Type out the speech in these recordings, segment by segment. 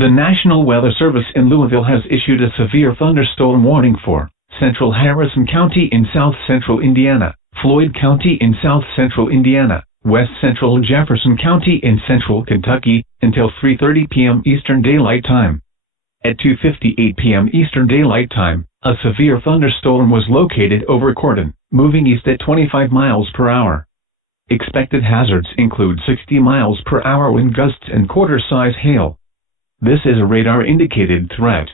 The National Weather Service in Louisville has issued a severe thunderstorm warning for central Harrison County in south-central Indiana, Floyd County in south-central Indiana, west-central Jefferson County in central Kentucky, until 3:30 p.m. Eastern Daylight Time. At 2:58 p.m. Eastern Daylight Time, a severe thunderstorm was located over Cordon, moving east at 25 miles per hour. Expected hazards include 60 miles per hour wind gusts and quarter-size hail. This is a radar-indicated threat.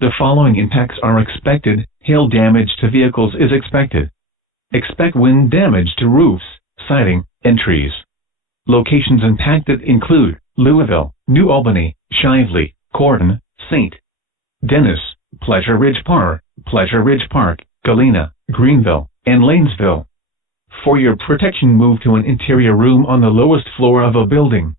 The following impacts are expected. Hail damage to vehicles is expected. Expect wind damage to roofs, siding, and trees. Locations impacted include Louisville, New Albany, Shively, Cordon, St. Denis, Pleasure Ridge Park, Galena, Greenville, and Lanesville. For your protection, move to an interior room on the lowest floor of a building.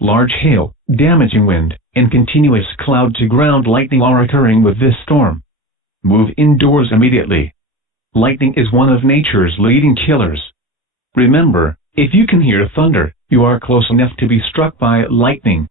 Large hail, damaging wind, and continuous cloud-to-ground lightning are occurring with this storm. Move indoors immediately. Lightning is one of nature's leading killers. Remember, if you can hear thunder, you are close enough to be struck by lightning.